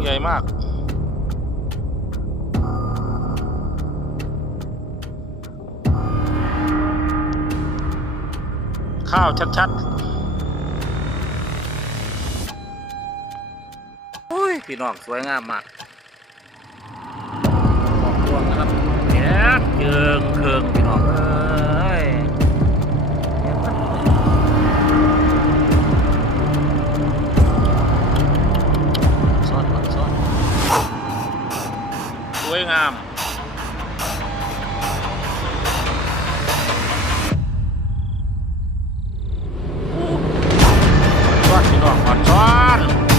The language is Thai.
ใหญ่มาก ข้าวชัดๆอุ้ยพี่น้องสวยงามมาก วยงามวัาพี่น้องอ่อนช้อน